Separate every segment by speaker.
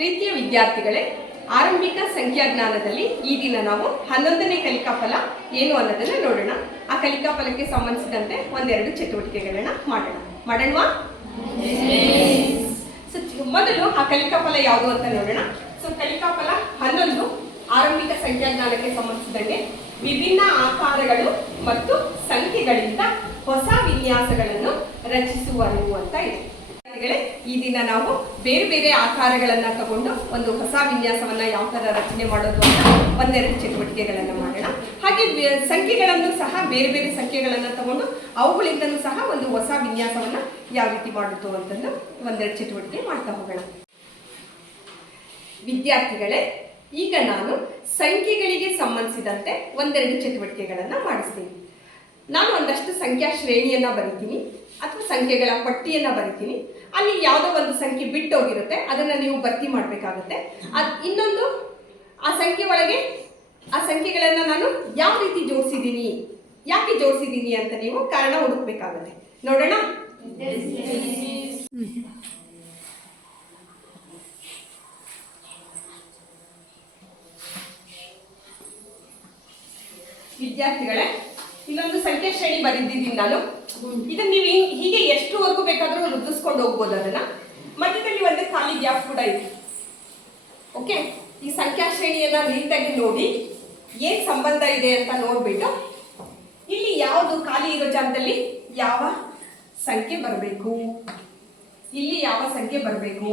Speaker 1: ಪ್ರೀತಿಯ ವಿದ್ಯಾರ್ಥಿಗಳೇ, ಆರಂಭಿಕ ಸಂಖ್ಯಾಜ್ಞಾನದಲ್ಲಿ ಈ ದಿನ ನಾವು ಹನ್ನೊಂದನೇ ಕಲಿಕಾಫಲ ಏನು ಅನ್ನೋದನ್ನ ನೋಡೋಣ. ಆ ಕಲಿಕಾ ಫಲಕ್ಕೆ ಸಂಬಂಧಿಸಿದಂತೆ ಒಂದೆರಡು ಚಟುವಟಿಕೆಗಳನ್ನ ಮಾಡೋಣ. ಮಾಡೋಣವಾ? ಸೊ ಮೊದಲು ಆ ಕಲಿಕಾ ಫಲ ಯಾವುದು ಅಂತ ನೋಡೋಣ. ಸೊ ಕಲಿಕಾಫಲ ಹನ್ನೊಂದು, ಆರಂಭಿಕ ಸಂಖ್ಯಾಜ್ಞಾನಕ್ಕೆ ಸಂಬಂಧಿಸಿದಂತೆ ವಿಭಿನ್ನ ಆಕಾರಗಳು ಮತ್ತು ಸಂಖ್ಯೆಗಳಿಂದ ಹೊಸ ವಿನ್ಯಾಸಗಳನ್ನು ರಚಿಸುವರು ಅಂತ ಇದೆ. ವಿದ್ಯಾರ್ಥಿಗಳೇ, ಈ ದಿನ ನಾವು ಬೇರೆ ಬೇರೆ ಆಕಾರಗಳನ್ನ ತಗೊಂಡು ಒಂದು ಹೊಸ ವಿನ್ಯಾಸವನ್ನ ಯಾವ ತರ ರಚನೆ ಮಾಡೋದು ಅಂತ ಒಂದೆರಡು ಚಟುವಟಿಕೆಗಳನ್ನ ಮಾಡೋಣ. ಹಾಗೆ ಸಂಖ್ಯೆಗಳನ್ನು ಸಹ ಬೇರೆ ಬೇರೆ ಸಂಖ್ಯೆಗಳನ್ನ ತಗೊಂಡು ಅವುಗಳಿಂದಲೂ ಸಹ ಒಂದು ಹೊಸ ವಿನ್ಯಾಸವನ್ನ ಯಾವ ರೀತಿ ಮಾಡೋದು ಅಂತಂದು ಒಂದೆರಡು ಚಟುವಟಿಕೆ ಮಾಡ್ತಾ ಹೋಗೋಣ. ವಿದ್ಯಾರ್ಥಿಗಳೇ ಈಗ ನಾನು ಸಂಖ್ಯೆಗಳಿಗೆ ಸಂಬಂಧಿಸಿದಂತೆ ಒಂದೆರಡು ಚಟುವಟಿಕೆಗಳನ್ನ ಮಾಡಿಸ್ತೀನಿ. ನಾನು ಒಂದಷ್ಟು ಸಂಖ್ಯಾ ಶ್ರೇಣಿಯನ್ನ ಬರಿತೀನಿ ಅಥವಾ ಸಂಖ್ಯೆಗಳ ಪಟ್ಟಿಯನ್ನ ಬರಿತೀನಿ. ಅಲ್ಲಿ ಯಾವುದೋ ಒಂದು ಸಂಖ್ಯೆ ಬಿಟ್ಟೋಗಿರುತ್ತೆ, ಅದನ್ನ ನೀವು ಭರ್ತಿ ಮಾಡಬೇಕಾಗುತ್ತೆ. ಅದ್ ಇನ್ನೊಂದು, ಆ ಸಂಖ್ಯೆ ಒಳಗೆ, ಆ ಸಂಖ್ಯೆಗಳನ್ನ ನಾನು ಯಾವ ರೀತಿ ಜೋಡಿಸಿದ್ದೀನಿ ಯಾಕೆ ಜೋಡಿಸಿದ್ದೀನಿ ಅಂತ ನೀವು ಕಾರಣ ಹುಡುಕ್ಬೇಕಾಗುತ್ತೆ. ನೋಡೋಣ? ವಿದ್ಯಾರ್ಥಿಗಳೇ ಇನ್ನೊಂದು ಸಂಖ್ಯೆ ಶ್ರೇಣಿ ಬರೆದಿದ್ದೀನಿ ನಾನು. ಇದನ್ನ ನೀವು ಹೀಗೆ ಹೀಗೆ ಎಷ್ಟುವರೆಗೂ ಬೇಕಾದರೂ ವೃದ್ಧಿಸ್ಕೊಂಡು ಹೋಗ್ಬೋದು ಅದನ್ನ. ಮಧ್ಯದಲ್ಲಿ ಒಂದು ಖಾಲಿ ಗ್ಯಾಪ್ ಕೂಡ ಇದೆ. ಓಕೆ ಈ ಸಂಖ್ಯಾ ಶ್ರೇಣಿಯನ್ನ ನೀಟಾಗಿ ನೋಡಿ. ಏನ್ ಸಂಬಂಧ ಇದೆ ಅಂತ ನೋಡ್ಬಿಟ್ಟು. ಇಲ್ಲಿ ಯಾವುದು ಖಾಲಿ ಇರೋ ಜಾಗದಲ್ಲಿ ಯಾವ ಸಂಖ್ಯೆ ಬರಬೇಕು? ಇಲ್ಲಿ ಯಾವ ಸಂಖ್ಯೆ ಬರಬೇಕು?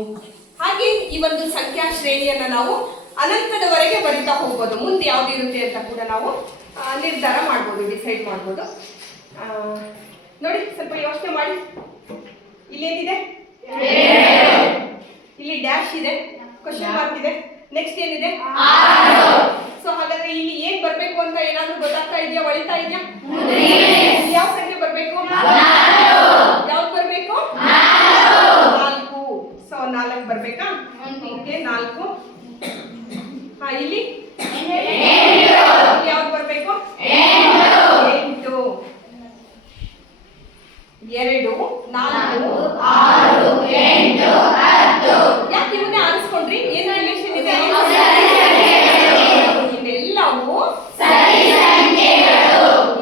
Speaker 1: ಹಾಗೆ ಈ ಒಂದು ಸಂಖ್ಯಾ ಶ್ರೇಣಿಯನ್ನ ನಾವು ಅನಂತದವರೆಗೆ ಬರಿತಾ ಹೋಗ್ಬೋದು. ಮುಂದೆ ಯಾವ್ದಿರುತ್ತೆ ಅಂತ ಕೂಡ ನಾವು ನಿರ್ಧಾರ ಮಾಡ್ಬೋದು ಡಿಸೈಡ್ ಮಾಡ್ಬೋದು. ನೋಡಿ ಸ್ವಲ್ಪ ಯೋಚನೆ ಮಾಡಿ. ಇಲ್ಲೇನಿದೆ? ಇಲ್ಲಿ ಡ್ಯಾಶ್ ಇದೆ ಕ್ವಶನ್ ಮಾರ್ಕ್ ಇದೆ. ನೆಕ್ಸ್ಟ್ ಏನಿದೆ? ಸೊ ಹಾಗಾದ್ರೆ ಇಲ್ಲಿ ಏನ್ ಬರ್ಬೇಕು ಅಂತ ಏನಾದ್ರೂ ಗೊತ್ತಾಗ್ತಾ ಇದೆಯಾ ಒಳಿತಾ ಇದೆಯಾ? ಯಾವ ಸಂಖ್ಯೆ ಬರ್ಬೇಕು? ಯಾವ್ದು ಬರ್ಬೇಕು? ನಾಲ್ಕು. ಸೊ ನಾಲ್ಕು ಬರ್ಬೇಕಾ? ಓಕೆ ನಾಲ್ಕು. ಹಾ ಇಲ್ಲಿ ಯಾವ್ದು ಬರ್ಬೇಕು ಎಂಟು ಎರಡು ನಾಲ್ಕು ಆರು ಎಂಟು ಹತ್ತು. ಯಾಕೆ ಇವನ್ನೇ ಆರಿಸ್ಕೊಂಡ್ರಿ? ಏನು ರಿಲೇಷನ್ ಇದೆ? ಇವೆಲ್ಲವೂ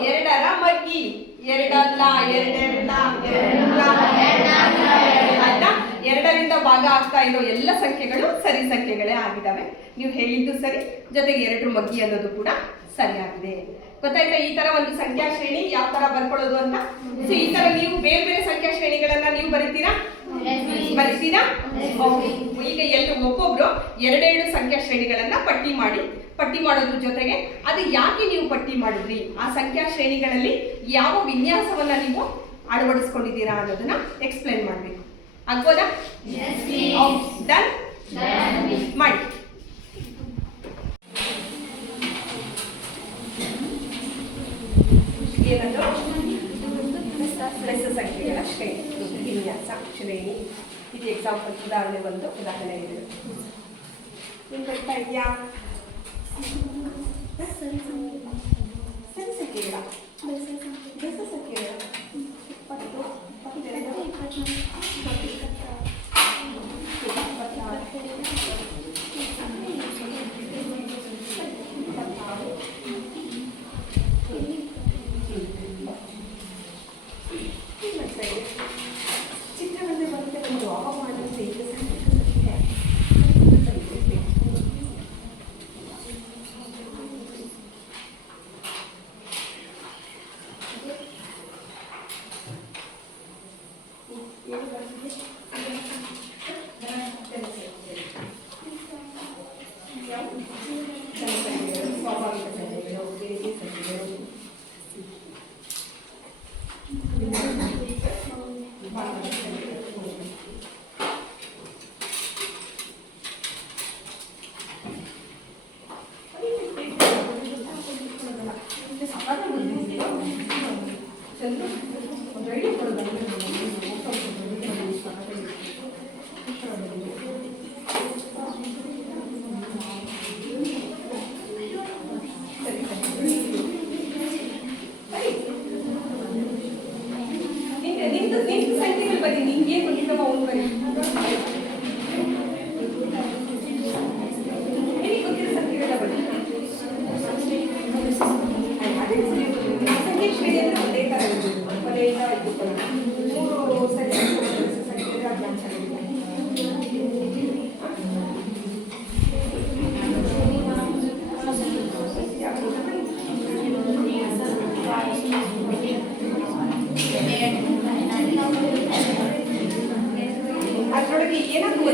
Speaker 1: ಎರಡರ ಮಗ್ಗಿ. ಎರಡಲ್ಲ ಎರಡೆರಡ ಆಯ್ತಾ? ಎರಡರಿಂದ ಭಾಗ ಆಗ್ತಾ ಇರೋ ಎಲ್ಲ ಸಂಖ್ಯೆಗಳು ಸರಿ ಸಂಖ್ಯೆಗಳೇ ಆಗಿದ್ದಾವೆ. ನೀವು ಹೇಳಿದ್ದು ಸರಿ ಜೊತೆಗೆ ಎರಡು ಮಗ್ಗಿ ಅನ್ನೋದು ಕೂಡ ಸರಿಯಾಗಿದೆ. ಗೊತ್ತಾಯ್ತಾ? ಈ ತರ ಒಂದು ಸಂಖ್ಯಾ ಶ್ರೇಣಿ ಯಾವ ತರ ಬರ್ಕೊಳ್ಳೋದು ಅಂತ? ಸೊ ಈ ತರ ನೀವು ಬೇರೆ ಬೇರೆ ಸಂಖ್ಯಾ ಶ್ರೇಣಿಗಳನ್ನ ನೀವು ಬರೀತೀರಾ? ಬರೀತೀರಾ. ಈಗ ಎಲ್ಲರೂ ಒಬ್ಬೊಬ್ರು ಎರಡೆರಡು ಸಂಖ್ಯಾ ಶ್ರೇಣಿಗಳನ್ನ ಪಟ್ಟಿ ಮಾಡಿ ಪಟ್ಟಿ ಮಾಡೋದ್ರ ಜೊತೆಗೆ ಅದು ಯಾಕೆ ನೀವು ಪಟ್ಟಿ ಮಾಡಿದ್ರಿ? ಆ ಸಂಖ್ಯಾ ಶ್ರೇಣಿಗಳಲ್ಲಿ ಯಾವ ವಿನ್ಯಾಸವನ್ನ ನೀವು ಅಳವಡಿಸ್ಕೊಂಡಿದ್ದೀರಾ ಅನ್ನೋದನ್ನ ಎಕ್ಸ್ಪ್ಲೈನ್ ಮಾಡಬೇಕು. ಆಗ್ಬೋದಾ? ಡನ್ ಮಾಡಿ. ಏನದು ಬೆಸ ಸಂಖ್ಯೆಗಳ ಶ್ರೇಣಿ ವಿನ್ಯಾಸ ಶ್ರೇಣಿ ಇದು ಎಕ್ಸಾಂಪಲ್ ಉದಾಹರಣೆ ಒಂದು ಉದಾಹರಣೆ ಎರಡು ನಿಮ್ಗೆ ಬರ್ತಾ ಇದೆಯಾ ಸರಿ ಸಂಖ್ಯೆಗಳ ಬೆಸ ಸಂಖ್ಯೆಗಳ ಇಪ್ಪತ್ತು ಇಪ್ಪತ್ತೆರಡು ಚಿತ್ರದಲ್ಲಿ ಬರುತ್ತೆ ಒಂದು ಹವಾಮಾನ ಸಂಖ್ಯೆ ಏನು ಬರ್ತಿದೆ ಯಾವುದು? ಜನಸಂಖ್ಯೆಗಳು, ಸ್ವಾಭಾವಿಕ ಸಂಖ್ಯೆಗಳು ಬೇರೆ ಸಂಖ್ಯೆಗಳು ಭಾಗದ ಸಂಖ್ಯೆಗಳು. ಚಂದ್ರು, ಒಂದು ಐಡಿ ಕೊಡೋದಾ? ನಿಂದು ನಿಂದು ನಿಂದು ಸಂಖ್ಯೆಗಳು ಬನ್ನಿ ನಿಂಗೆ ಏನು ಗೊತ್ತಿಲ್ಲವ ಅವ್ನು ಬನ್ನಿ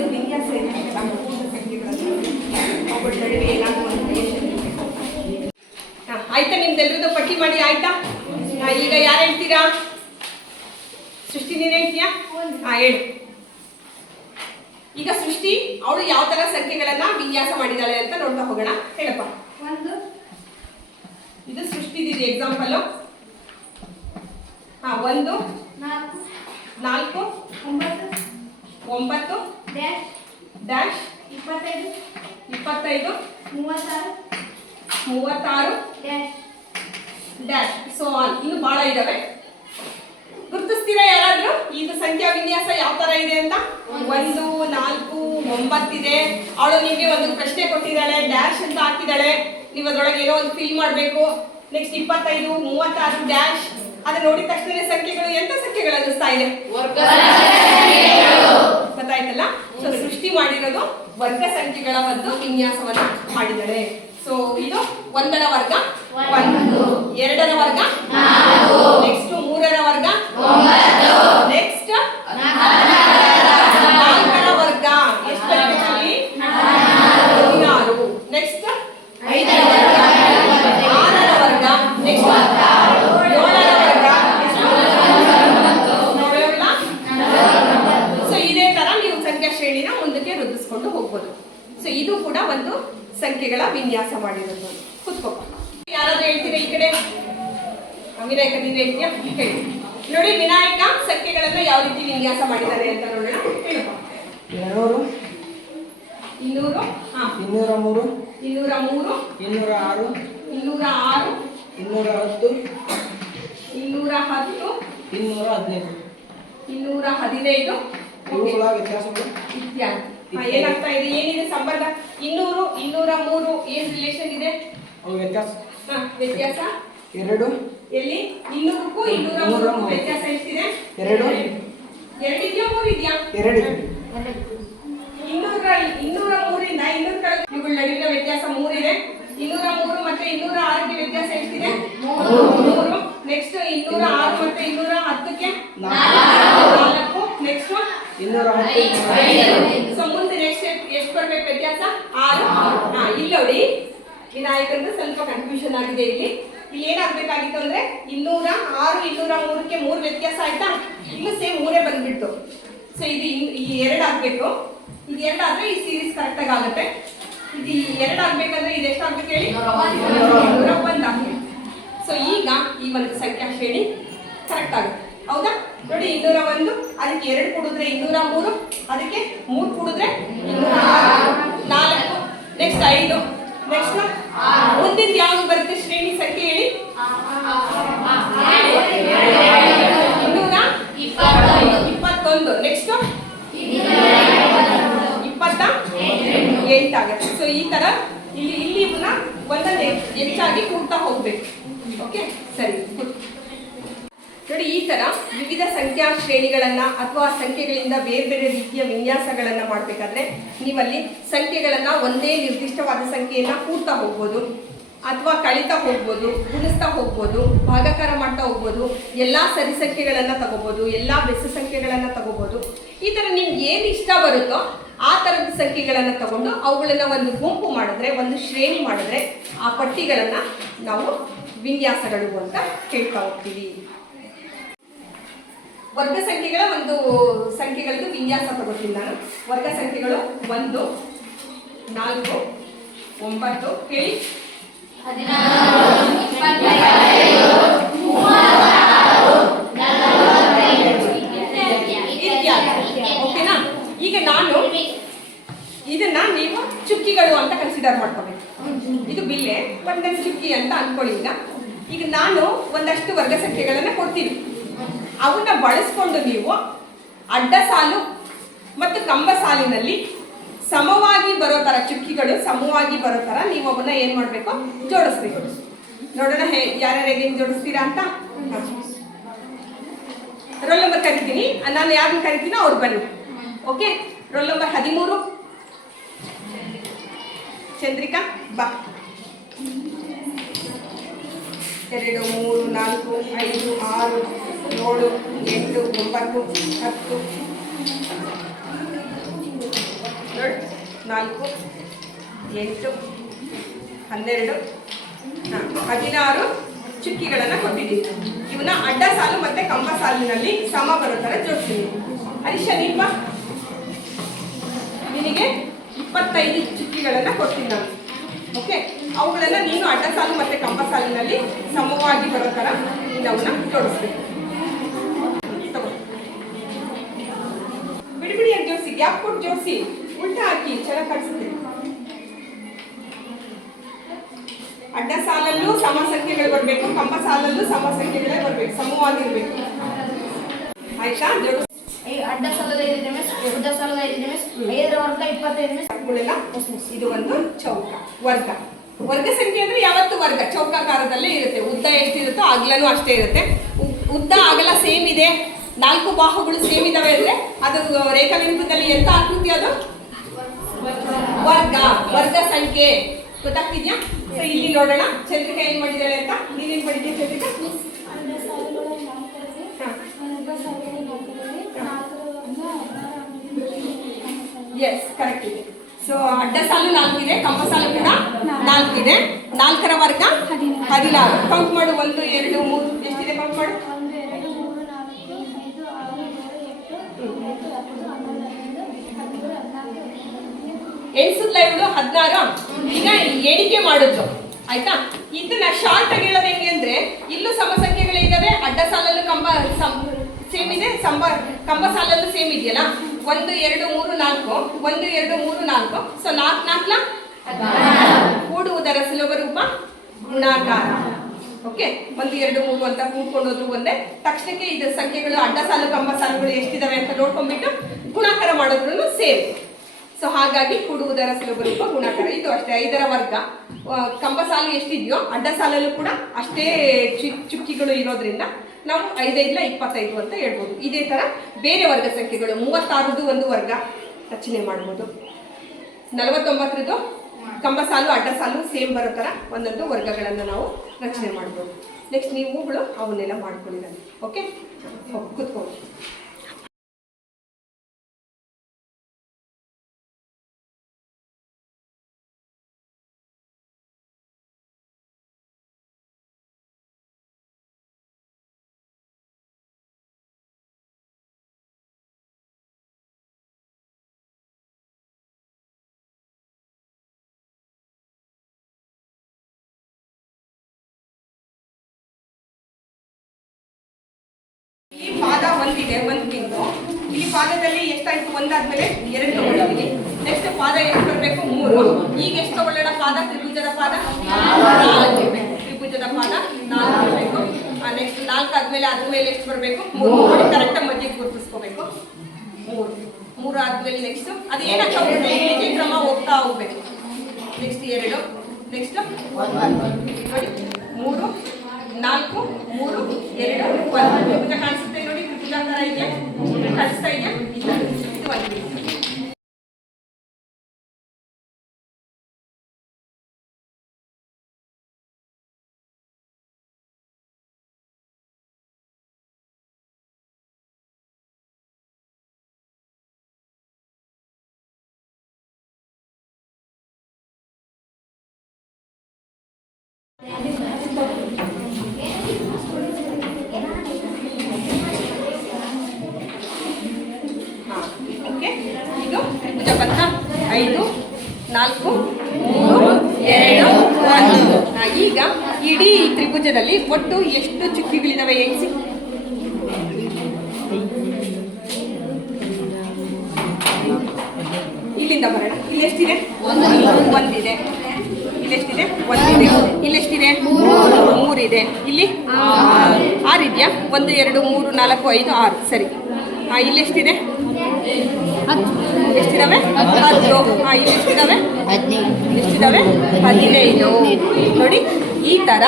Speaker 1: ವಿನ್ಯಾಸ ಇರುತ್ತೆ ನಮ್ಮ ಪೂರ್ಣ ಸಂಖ್ಯೆಗಳನ್ನು ಅವುಗಳ ನಡುವೆ ಏನಾದರೂ ಒಂದು ರಿಲೇಷನ್ ಇರಬೇಕು ಹಾ, ಆಯ್ತಾ ನಿಮ್ದೆಲ್ಲರದ್ದು ಪಟ್ಟಿ ಮಾಡಿ ಆಯ್ತಾ ಹಾ, ಈಗ ಯಾರು ಹೇಳ್ತೀರಾ ಸೃಷ್ಟಿ ನೀನು ಹೇಳ್ತೀಯಾ ಹಾ ಹೇಳು ಈಗ ಸೃಷ್ಟಿ ಅವಳು ಯಾವ ತರ ಸಂಖ್ಯೆಗಳನ್ನ ವಿನ್ಯಾಸ ಮಾಡಿದಾಳೆ ಅಂತ ನೋಡ್ತಾ ಹೋಗೋಣ ಹೇಳಪ್ಪ
Speaker 2: ಒಂದು
Speaker 1: ಇದು ಸೃಷ್ಟಿದಿದೆ ಎಕ್ಸಾಂಪಲ್ ಹಾ ಒಂದು
Speaker 2: ನಾಲ್ಕು
Speaker 1: ನಾಲ್ಕು
Speaker 2: ಒಂಬತ್ತು
Speaker 1: ಒಂಬತ್ತು
Speaker 2: ಡ್ಯಾಶ್
Speaker 1: ಡ್ಯಾಶ್
Speaker 2: ಇಪ್ಪತ್ತೈದು
Speaker 1: ಇಪ್ಪತ್ತೈದು,
Speaker 2: ಮೂವತ್ತಾರು
Speaker 1: ಮೂವತ್ತಾರು
Speaker 2: ಡ್ಯಾಶ್
Speaker 1: ಡ್ಯಾಶ್ ಸೊ ಆನ್ ಇನ್ನು ಬಹಳ ಇದಾವೆ. ಗುರುತಿಸ್ತೀರಾ ಯಾರಾದ್ರೂ? ಇದು ಸಂಖ್ಯಾ ವಿನ್ಯಾಸ ಯಾವ ತರ ಇದೆ ಅಂತ? ಒಂದು, ನಾಲ್ಕು, ಒಂಬತ್ತಿದೆ. ಅವಳು ನಿಮಗೆ ಒಂದು ಪ್ರಶ್ನೆ ಕೊಟ್ಟಿದ್ದಾಳೆ ಡ್ಯಾಶ್ ಅಂತ ಹಾಕಿದ್ದಾಳೆ. ನೀವು ಅದ್ರೊಳಗೆ ಏನೋ ಒಂದು ಫಿಲ್ ಮಾಡಬೇಕು. ನೆಕ್ಸ್ಟ್ ಇಪ್ಪತ್ತೈದು, ಮೂವತ್ತಾರು ಡ್ಯಾಶ್ ಅದನ್ನ ನೋಡಿದ ತಕ್ಷಣ ಸಂಖ್ಯೆಗಳು, ಎಂತ ಸಂಖ್ಯೆಗಳು ಅನ್ನಿಸ್ತಾ ಇದೆ? ಗೊತ್ತಾಯ್ತಲ್ಲ? ಸೊ ಸೃಷ್ಟಿ ಮಾಡಿರೋದು ವರ್ಗ ಸಂಖ್ಯೆಗಳ ಒಂದು ವಿನ್ಯಾಸವನ್ನ ಮಾಡಿದ್ದಾರೆ ಸೊ ಇದು ಒಂದರ ವರ್ಗ, ಒಂದು. ಎರಡರ ವರ್ಗ ನೆಕ್ಸ್ಟ್ ಮೂರರ ವರ್ಗ ನೆಕ್ಸ್ಟ್ ನಾಲ್ಕರ ವರ್ಗ ಎಷ್ಟು ಬರುತ್ತೆ ಅಲ್ಲಿ? ಹದಿನಾರು ನೆಕ್ಸ್ಟ್ ಐದರ ವರ್ಗ ಆರರ ವರ್ಗ ನೆಕ್ಸ್ಟ್ ಏಳರ ವರ್ಗ ಎಷ್ಟು? ಏಳೇಳ? ಸೊ ಇದೇ ತರ ನೀವು ಸಂಖ್ಯಾ ಶ್ರೇಣಿನ ಮುಂದಕ್ಕೆ ವೃದ್ಧಿಸ್ಕೊಂಡು ಹೋಗ್ಬೋದು ಸೊ ಇದು ಕೂಡ ಒಂದು ಸಂಖ್ಯೆಗಳ ವಿನ್ಯಾಸ ಮಾಡಿರೋದು ಕುತ್ಕೋಪ ಯಾರಾದ್ರೂ ಹೇಳ್ತೀರಾ ಈ ಕಡೆ ಆ, ವಿನಾಯಕ ನೀನು ಹೇಳ್ತೀಯಾ ಹೇಳಿ ನೋಡಿ ವಿನಾಯಕ ಸಂಖ್ಯೆಗಳನ್ನ ಯಾವ ರೀತಿ ವಿನ್ಯಾಸ ಮಾಡಿದ್ದಾರೆ ಅಂತ ನೋಡೋಣ ಹೇಳಪ್ಪ
Speaker 3: ಎರಡ್ನೂರು
Speaker 1: ಇನ್ನೂರು ಹಾ
Speaker 3: ಇನ್ನೂರ ಮೂರು
Speaker 1: ಇನ್ನೂರ ಮೂರು
Speaker 3: ಇನ್ನೂರ ಆರು
Speaker 1: ಇನ್ನೂರ ಆರು
Speaker 3: ಇನ್ನೂರ ಹತ್ತು
Speaker 1: ಇನ್ನೂರ ಹತ್ತು
Speaker 3: ಇನ್ನೂರ ಹದಿನೈದು
Speaker 1: ಇನ್ನೂರ ಹದಿನೈದು
Speaker 3: ಇವುಗಳ
Speaker 1: ಇತ್ಯಾದಿ ಏನಾಗ್ತಾ ಇದೆ ಏನಿದೆ ಸಂಬಂಧ? ಇನ್ನೂರು ಇನ್ನೂರ ಮೂರು ಏನ್ ರಿಲೇಷನ್ ಇದೆ?
Speaker 3: ಅವು ವ್ಯತ್ಯಾಸ?
Speaker 1: ಹಾ, ವ್ಯತ್ಯಾಸ.
Speaker 3: ಎರಡು.
Speaker 1: ಎಲ್ಲಿ? ಇನ್ನೂರಕ್ಕೂ ಇನ್ನೂರ ಮೂರಕ್ಕೂ ವ್ಯತ್ಯಾಸ ಎಷ್ಟಿದೆ?
Speaker 3: ಎರಡು.
Speaker 1: ಎರಡು ಇದೆಯಾ ಮೂರು ಇದೆಯಾ
Speaker 3: ಎರಡು.
Speaker 1: ಇನ್ನೂರ ಇನ್ನೂರ ಮೂರಿಂದ ಇನ್ನೂರ ಇವುಗಳ ನಡುವಿನ ವ್ಯತ್ಯಾಸ ಮೂರಿದೆ. ಇನ್ನೂರ ಮೂರು ಮತ್ತೆ ಇನ್ನೂರ ಆರಕ್ಕೆ ವ್ಯತ್ಯಾಸ ಎಷ್ಟಿದೆ? ಮೂರು. ನೆಕ್ಸ್ಟ್ ಇನ್ನೂರ ಆರು ಮತ್ತೆ ಇನ್ನೂರ ಹತ್ತಕ್ಕೆ? ನಾಲ್ಕು. ನೆಕ್ಸ್ಟ್
Speaker 3: ಇನ್ನೂರ
Speaker 1: ಸೊ ಮುಂದೆ ನೆಕ್ಸ್ಟ್ ಎಷ್ಟು ಬರ್ಬೇಕು ವ್ಯತ್ಯಾಸ? ಆರು. ಹಾ ಇಲ್ಲಿ ನೋಡಿ. ವಿನಾಯಕಂದ್ರೆ ಸ್ವಲ್ಪ ಕನ್ಫ್ಯೂಷನ್ ಆಗಿದೆ ಇಲ್ಲಿ. ಇಲ್ಲಿ ಏನಾಗ್ಬೇಕಾಗಿತ್ತು ಅಂದ್ರೆ ಇನ್ನೂರ ಆರು ಇನ್ನೂರ ಮೂರಕ್ಕೆ ಮೂರು ವ್ಯತ್ಯಾಸ ಆಯ್ತಾ? ಇನ್ನು ಸೇಮ್ ಮೂರೇ ಬಂದ್ಬಿಡ್ತು. ಸೊ ಇದು ಈ ಎರಡು ಆಗ್ಬೇಕು ಇದು ಎರಡು ಆದ್ರೆ ಈ ಸೀರೀಸ್ ಕರೆಕ್ಟಾಗಿ ಆಗುತ್ತೆ. ಇದು ಎರಡು ಆಗ್ಬೇಕಂದ್ರೆ ಇದು ಎಷ್ಟು ಆಗ್ಬೇಕು ಹೇಳಿ? ಇನ್ನೂರ ಒಂದು ಆಗ್ಬೇಕು. ಸೊ ಈಗ ಈ ಒಂದು ಸಂಖ್ಯೆ ಶ್ರೇಣಿ ಕರೆಕ್ಟ್ ಆಗುತ್ತೆ. ಹೌದಾ? ನೋಡಿ ಇನ್ನೂರ ಒಂದು ಅದಕ್ಕೆ ಎರಡು ಕುಡಿದ್ರೆ ಇನ್ನೂರ ಮೂರು ಅದಕ್ಕೆ ಮೂರು ಕುಡಿದ್ರೆ ಇನ್ನೂರ ನಾಲ್ಕು ನೆಕ್ಸ್ಟ್ ಐದು. ನೆಕ್ಸ್ಟ್ ಮುಂದಿನ ಯಾವ್ದು ಬರುತ್ತೆ ಶ್ರೇಣಿ ಸಂಖ್ಯೆ ಹೇಳಿ? ಇನ್ನೂರ ಇಪ್ಪತ್ತೊಂದು. ನೆಕ್ಸ್ಟ್ ಇಪ್ಪತ್ತ ಎಂಟಾಗುತ್ತೆ ಸೊ ಈ ತರ ಇಲ್ಲಿ ಇಲ್ಲಿ ಇವನ್ನ ಒಂದೊಂದು ಹೆಚ್ಚಾಗಿ ಕೂಡ್ತಾ ಹೋಗ್ಬೇಕು. ಓಕೆ ಸರಿ. ನೋಡಿ, ಈ ತರ ವಿವಿಧ ಸಂಖ್ಯಾ ಶ್ರೇಣಿಗಳನ್ನ ಅಥವಾ ಸಂಖ್ಯೆಗಳಿಂದ ಬೇರೆ ಬೇರೆ ರೀತಿಯ ವಿನ್ಯಾಸಗಳನ್ನ ಮಾಡಬೇಕಾದ್ರೆ ನೀವಲ್ಲಿ ಸಂಖ್ಯೆಗಳನ್ನ ಒಂದೇ ನಿರ್ದಿಷ್ಟವಾದ ಸಂಖ್ಯೆಯನ್ನ ಕೂಡ್ತಾ ಹೋಗ್ಬೋದು. ಅಥವಾ ಕಳಿತಾ ಹೋಗ್ಬೋದು, ಗುಣಿಸ್ತಾ ಹೋಗ್ಬೋದು, ಭಾಗಾಕಾರ ಮಾಡ್ತಾ ಹೋಗ್ಬೋದು, ಎಲ್ಲ ಸರಿ ಸಂಖ್ಯೆಗಳನ್ನು ತಗೋಬೋದು, ಎಲ್ಲ ಬೆಸ ಸಂಖ್ಯೆಗಳನ್ನು ತಗೋಬೋದು, ಈ ಥರ ನಿಮ್ಗೆ ಏನು ಇಷ್ಟ ಬರುತ್ತೋ ಆ ಥರದ ಸಂಖ್ಯೆಗಳನ್ನು ತಗೊಂಡು ಅವುಗಳನ್ನ ಒಂದು ಗುಂಪು ಮಾಡಿದ್ರೆ, ಒಂದು ಶ್ರೇಣಿ ಮಾಡಿದ್ರೆ ಆ ಪಟ್ಟಿಗಳನ್ನು ನಾವು ವಿನ್ಯಾಸಗಳು ಅಂತ ಹೇಳ್ತಾ ಹೋಗ್ತೀವಿ. ವರ್ಗ ಸಂಖ್ಯೆಗಳ ಒಂದು ಸಂಖ್ಯೆಗಳದ್ದು ವಿನ್ಯಾಸ ತಗೋತೀನಿ ನಾನು. ವರ್ಗ ಸಂಖ್ಯೆಗಳು ಒಂದು, ನಾಲ್ಕು, ಒಂಬತ್ತು ಇತ್ಯಾದಿ ಓಕೆನಾ? ಈಗ ನಾನು ಇದನ್ನ ನೀವು ಚುಕ್ಕಿಗಳು ಅಂತ ಕನ್ಸಿಡರ್ ಮಾಡ್ಕೋಬೇಕು. ಇದು ಬಿಲ್ಲೆ ಒಂದೊಂದು ಚುಕ್ಕಿ ಅಂತ ಅನ್ಕೊಳ್ಳಿ ಈಗ ನಾನು ಒಂದಷ್ಟು ವರ್ಗ ಸಂಖ್ಯೆಗಳನ್ನ ಕೊಡ್ತೀನಿ. ಅವನ್ನ ಬಳಸ್ಕೊಂಡು ನೀವು ಅಡ್ಡ ಸಾಲು ಮತ್ತು ಕಂಬ ಸಾಲಿನಲ್ಲಿ ಸಮವಾಗಿ ಬರೋ ಥರ ಚುಕ್ಕಿಗಳು ಸಮವಾಗಿ ಬರೋ ಥರ ನೀವು ಅವನ್ನ ಏನು ಮಾಡ್ಬೇಕು? ಜೋಡಿಸ್ಬೇಕು. ನೋಡೋಣ ಹೇ ಯಾರ್ಯಾರು ಹೆಂಗೆ ಜೋಡಿಸ್ತೀರಾ ಅಂತ? ರೋಲ್ ನಂಬರ್ ಕರಿತೀನಿ. ನಾನು ಯಾರನ್ನ ಕರಿತೀನೋ ಅವ್ರು ಬನ್ನಿ. ಓಕೆ ರೋಲ್ ನಂಬರ್ ಹದಿಮೂರು. ಚಂದ್ರಿಕಾ, ಬಾ. ಎರಡು, ಮೂರು, ನಾಲ್ಕು, ಐದು, ಆರು, ಏಳು, ಎಂಟು, ಒಂಬತ್ತು, ಹತ್ತು ನಾಲ್ಕು, ಎಂಟು, ಹನ್ನೆರಡು ಹದಿನಾರು ಚುಕ್ಕಿಗಳನ್ನು ಕೊಟ್ಟಿದ್ದೀನಿ ಇವನ್ನ ಅಡ್ಡ ಸಾಲು ಮತ್ತೆ ಕಂಬ ಸಾಲಿನಲ್ಲಿ ಸಮ ಬರೋ ಥರ ಜೋಡಿಸ್ತೀನಿ ಹರೀಶ ನಿಮ್ಮ ನಿನಗೆ ಇಪ್ಪತ್ತೈದು ಚುಕ್ಕಿಗಳನ್ನು ಕೊಡ್ತೀನಿ ನಾನು. ಓಕೆ ಅವುಗಳನ್ನು ನೀನು ಅಡ್ಡ ಸಾಲು ಮತ್ತೆ ಕಂಬ ಸಾಲಿನಲ್ಲಿ ಸಮವಾಗಿ ಬರೋ ಥರ ನೀನು ಅವನ್ನ ಜೋಡಿಸ್ಬೇಕು. ಬಿಡಿ ಬಿಡಿ ಅಂತ ಜೋಡಿಸಿ. ಗ್ಯಾಪ್ ಕೊಟ್ಟು ಜೋಡಿಸಿ. ಉಲ್ಟಾ ಹಾಕಿ ಚೆನ್ನಾಗಿ ಅಡ್ಡ ಸಾಲಲ್ಲೂ ಸಮ ಸಂಖ್ಯೆಗಳು ಬರಬೇಕು ಕಂಬ ಸಾಲಲ್ಲೂ ಸಮ ಸಂಖ್ಯೆಗಳೇ ಬರಬೇಕು ಸಮವಾಗಿರ್ಬೇಕು. ಆಯ್ತಾ?
Speaker 2: ಅಡ್ಡ ಸಾಲದ ಐದು ನಿಮಿಷ ಉದ್ದ ಸಾಲದ ಐದು ನಿಮಿಷ ಐದರ ವರ್ಗ ಇಪ್ಪತ್ತೈದು ನಿಮಿಷ
Speaker 1: ಇದು ಒಂದು ಚೌಕ ವರ್ಗ. ವರ್ಗ ಸಂಖ್ಯೆ ಅಂದ್ರೆ ಯಾವತ್ತು ವರ್ಗ? ಚೌಕಾಕಾರದಲ್ಲೇ ಇರುತ್ತೆ. ಉದ್ದ ಎಷ್ಟಿರುತ್ತೋ ಅಗಲನೂ ಅಷ್ಟೇ ಇರುತ್ತೆ. ಉದ್ದ ಅಗಲ ಸೇಮ್ ಇದೆ. ನಾಲ್ಕು ಬಾಹುಗಳು ಸೇಮ್ ಇದಾವೆ ಅಂದ್ರೆ ಅದು ರೇಖಾಗಣಿತದಲ್ಲಿ ಎಂತ ಆಕೃತಿ ಅದು? ವರ್ಗ ವರ್ಗ ಸಂಖ್ಯೆ ಗೊತ್ತಾಗ್ತಿದ್ಯಾ? ಸೊ ಇಲ್ಲಿ ನೋಡೋಣ. ಚಂದ್ರಿಕಾ ಏನ್ ಮಾಡಿದಾಳೆ ಅಂತ? ನೀನೇನ್ ಮಾಡಿದ್ಯಾ ಚಂದ್ರಿಕಾ? ಎಸ್ ಕರೆಕ್ಟ್ ಇದೆ. ಸೊ ಅಡ್ಡ ಸಾಲು ನಾಲ್ಕಿದೆ, ಕಂಬ ಸಾಲು ಕೂಡ ನಾಲ್ಕಿದೆ. ನಾಲ್ಕರ ವರ್ಗ ಹದಿನಾರು. ಕೌಂಟ್ ಮಾಡು, ಒಂದು, ಎರಡು, ಮೂರು. ಎಷ್ಟಿದೆ ಕೌಂಟ್ ಮಾಡು? ಎಣಿಸಿದ್ಲ ಇವಳು ಹದಿನಾರು ಈಗ ಎಣಿಕೆ ಮಾಡಿದ್ರು. ಆಯ್ತಾ? ಇದನ್ನ ಶಾರ್ಟ್ ಆಗಿ ಹೇಳೋದು ಹೆಂಗೆ ಅಂದ್ರೆ, ಇಲ್ಲೂ ಸಮ ಸಂಖ್ಯೆಗಳೇ ಅಡ್ಡ ಸಾಲಲ್ಲೂ ಕಂಬ ಸೇಮ್ ಇದೆ, ಸಂಬ ಕಂಬ ಸಾಲಲ್ಲೂ ಸೇಮ್ ಇದೆಯಲ್ಲ? ಒಂದು, ಎರಡು, ಮೂರು, ನಾಲ್ಕು. ಒಂದು, ಎರಡು, ಮೂರು, ನಾಲ್ಕು. ಸೊ ನಾಲ್ಕು ನಾಲ್ಕಲ ಕೂಡುವುದರ ಸುಲಭ ರೂಪ ಗುಣಾಕಾರ. ಓಕೆ ಒಂದು, ಎರಡು, ಮೂರು ಅಂತ ಕೂಡ್ಕೊಂಡು ಹೋದ್ರು ಒಂದೇ. ತಕ್ಷಣಕ್ಕೆ ಇದು ಸಂಖ್ಯೆಗಳು, ಅಡ್ಡ ಸಾಲು, ಕಂಬ ಸಾಲುಗಳು ಎಷ್ಟಿದಾವೆ ಅಂತ ನೋಡ್ಕೊಂಡ್ಬಿಟ್ಟು ಗುಣಾಕಾರ ಮಾಡೋದ್ರೂ ಸೇಮ್ ಸೊ ಹಾಗಾಗಿ ಕೂಡುವುದರ ಸುಲಭ ರೂಪ ಗುಣಾಕಾರ. ಇದು ಅಷ್ಟೇ, ಐದರ ವರ್ಗ. ಕಂಬ ಸಾಲು ಎಷ್ಟಿದೆಯೋ, ಅಡ್ಡ ಸಾಲಲ್ಲೂ ಕೂಡ ಅಷ್ಟೇ ಚುಕ್ಕಿಗಳು ಇರೋದ್ರಿಂದ ನಾವು ಐದೈದ್ಲ ಇಪ್ಪತ್ತೈದು ಅಂತ ಹೇಳ್ಬೋದು. ಇದೇ ಥರ ಬೇರೆ ವರ್ಗ ಸಂಖ್ಯೆಗಳು ಮೂವತ್ತಾರದು ಒಂದು ವರ್ಗ. ರಚನೆ ಮಾಡ್ಬೋದು. ನಲವತ್ತೊಂಬತ್ತರದ್ದು ಕಂಬ ಸಾಲು ಅಡ್ಡ ಸಾಲು ಸೇಮ್ ಬರೋ ಥರ ಒಂದೊಂದು ವರ್ಗಗಳನ್ನು ನಾವು ರಚನೆ ಮಾಡ್ಬೋದು. ನೆಕ್ಸ್ಟ್ ನೀವುಗಳು ಅವನ್ನೆಲ್ಲ ಮಾಡ್ಕೊಳ್ಳಿ. ಓಕೆ? ಕೂತ್ಕೊಂಡು ಪಾದ ಒಂದಿದೆ ಒಂದು ಬಿಂದು ಇಲ್ಲಿ ಪಾದದಲ್ಲಿ ಎಷ್ಟಾಯ್ತು? ಒಂದಾದ್ಮೇಲೆ ಎರಡು ತಗೊಳ್ಳಿ ನೆಕ್ಸ್ಟ್ ಪಾದ ಎಷ್ಟು ಬರಬೇಕು ಮೂರು. ಈಗ ಎಷ್ಟು ತಗೊಳ್ಳೋಣ ಪಾದ? ತ್ರಿಭುಜದ ಪಾದ? ನಾಲ್ಕು. ತ್ರಿಭುಜದ ಪಾದ? ನಾಲ್ಕು ಬರಬೇಕು ನೆಕ್ಸ್ಟ್ ನಾಲ್ಕು ಆದ್ಮೇಲೆ ಅದ್ರ ಮೇಲೆ ಎಷ್ಟು ಬರಬೇಕು? ಮೂರು. ಕರೆಕ್ಟ್ ಮಧ್ಯಕ್ಕೆ ಗುರುತಿಸ್ಕೋಬೇಕು. ಮೂರು. ಮೂರು ಆದ್ಮೇಲೆ ನೆಕ್ಸ್ಟ್ ಅದು ಏನಾಗ್ತದೆ ಕ್ರಮ ಹೋಗ್ತಾ ಹೋಗ್ಬೇಕು. ನೆಕ್ಸ್ಟ್ ಎರಡು. ನೆಕ್ಸ್ಟ್ ನೋಡಿ. ಮೂರು, ನಾಲ್ಕು, ಮೂರು, ಎರಡು, ಒಂದು. ಕಾಣಿಸುತ್ತೆ ನೋಡಿ. ತ್ರಿಭುಜಾಕಾರ ಇದೆಯಾ ಕಾಣಿಸ್ತಾ ಈಗ ಇಡೀ ತ್ರಿಭುಜದಲ್ಲಿ ಒಟ್ಟು ಎಷ್ಟು ಚುಕ್ಕಿಗಳಿದಾವೆ ಎಣಿಸಿ ಇಲ್ಲಿಂದ ಬರೋಣ. ಇಲ್ಲಿ ಎಷ್ಟಿದೆ ಒಂದಿದೆ. ಇಲ್ಲಿ ಎಷ್ಟಿದೆ ಒಂದಿದೆ. ಇಲ್ಲಿ ಎಷ್ಟಿದೆ ಮೂರಿದೆ. ಇಲ್ಲಿ? ಆರಿದೆಯಾ? ಒಂದು, ಎರಡು, ಮೂರು, ನಾಲ್ಕು, ಐದು, ಆರು. ಸರಿ. ಹಾಂ ಇಲ್ಲಿ ಎಷ್ಟಿದೆ ಎಷ್ಟಿದಾವೆ? ಹತ್ತು. ಎಷ್ಟಿದಾವೆ? ಎಷ್ಟಿದಾವೆ? ಹದಿನೈದು. ನೋಡಿ, ಈ ಥರ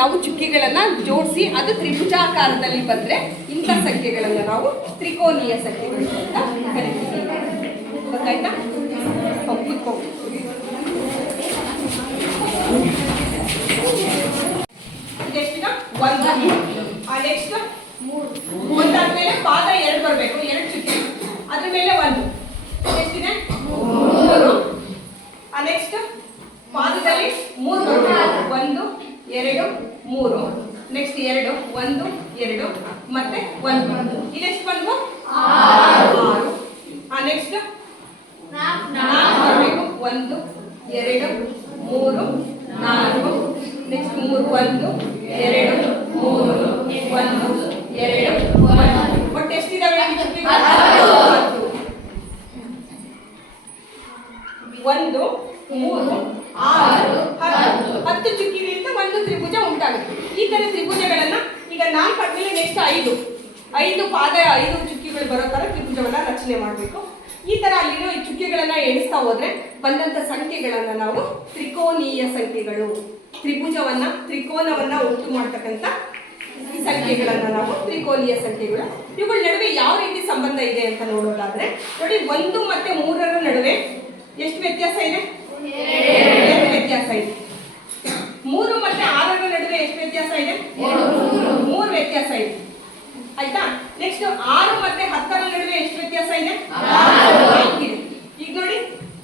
Speaker 1: ನಾವು ಚುಕ್ಕಿಗಳನ್ನು ಜೋಡಿಸಿ ಅದು ತ್ರಿಭುಜಾಕಾರದಲ್ಲಿ ಬಂದರೆ ಇಂಥ ಸಂಖ್ಯೆಗಳನ್ನ ನಾವು ತ್ರಿಕೋನೀಯ ಸಂಖ್ಯೆಗಳು ಅಂತ ಕರಿತೀವಿ. ಗೊತ್ತಾಯ್ತಾ? ಹೋಗಿ ಕೂತ್ಕೋ ಇದೆಷ್ಟಿದ? ಒಂದು? ನೆಕ್ಸ್ಟ್ ಒಂದಾದ್ಮೇಲೆ ಪಾದ ಎರಡು ಬರಬೇಕು ಎರಡು ಚುಕ್ಕಿ ಅದ್ರ ಮೇಲೆ ಒಂದು ಎಷ್ಟಿದೆ ಮೂರು ಎರಡು ಮತ್ತೆ ಒಂದು ಇದೆಷ್ಟು ಬಂದ್ವು ಆರು ನೆಕ್ಸ್ಟ್ ನಾಲ್ಕು ಬರಬೇಕು ಒಂದು ಎರಡು ಮೂರು ನಾಲ್ಕು ನೆಕ್ಸ್ಟ್ ಮೂರು ಒಂದು ಎರಡು ಮೂರು ಒಂದು ಎರಡು ಒಂದು ಒಟ್ಟು ಎಷ್ಟಿದಾವೆ ಹತ್ತು. ಒಂದು ಮೂರು ಆರು ಹತ್ತು ಹತ್ತು ಚುಕ್ಕಿಗಳಿಂದ ಒಂದು ತ್ರಿಭುಜ ಉಂಟಾಗುತ್ತೆ ಈ ತರ ತ್ರಿಭುಜಗಳನ್ನ ಈಗ ನಾಲ್ಕು ಆದ್ಮೇಲೆ ನೆಕ್ಸ್ಟ್ ಐದು ಐದು ಪಾದ ಐದು ಚುಕ್ಕಿಗಳು ಬರೋ ತರ ತ್ರಿಭುಜವನ್ನ ರಚನೆ ಮಾಡಬೇಕು ಈ ತರ ಅಲ್ಲಿರೋ ಈ ಚುಕ್ಕಿಗಳನ್ನ ಎಣಿಸ್ತಾ ಹೋದ್ರೆ ಬಂದಂತ ಸಂಖ್ಯೆಗಳನ್ನ ನಾವು ತ್ರಿಕೋನೀಯ ಸಂಖ್ಯೆಗಳು. ತ್ರಿಭುಜವನ್ನ, ತ್ರಿಕೋನವನ್ನ ಒಟ್ಟು ಮಾಡ್ತಕ್ಕಂಥ ಸಂಖ್ಯೆಗಳನ್ನ ನಾವು ತ್ರಿಕೋನೀಯ ಸಂಖ್ಯೆಗಳು. ಇವುಗಳ ನಡುವೆ ಯಾವ ರೀತಿ ಸಂಬಂಧ ಇದೆ ಅಂತ ನೋಡೋದಾದ್ರೆ, ನೋಡಿ ಒಂದು ಮತ್ತೆ ಮೂರರ ನಡುವೆ ಎಷ್ಟು ವ್ಯತ್ಯಾಸ ಇದೆ? ಎರಡು ವ್ಯತ್ಯಾಸ ಇದೆ. ಮೂರು ಮತ್ತೆ ಆರರ ನಡುವೆ ಎಷ್ಟು ವ್ಯತ್ಯಾಸ ಇದೆ? ಮೂರು ವ್ಯತ್ಯಾಸ ಇದೆ. ಆಯ್ತಾ? ನೆಕ್ಸ್ಟ್ ಆರು ಮತ್ತೆ ಹತ್ತರ ನಡುವೆ ಎಷ್ಟು ವ್ಯತ್ಯಾಸ ಇದೆ. ಈಗ ನೋಡಿ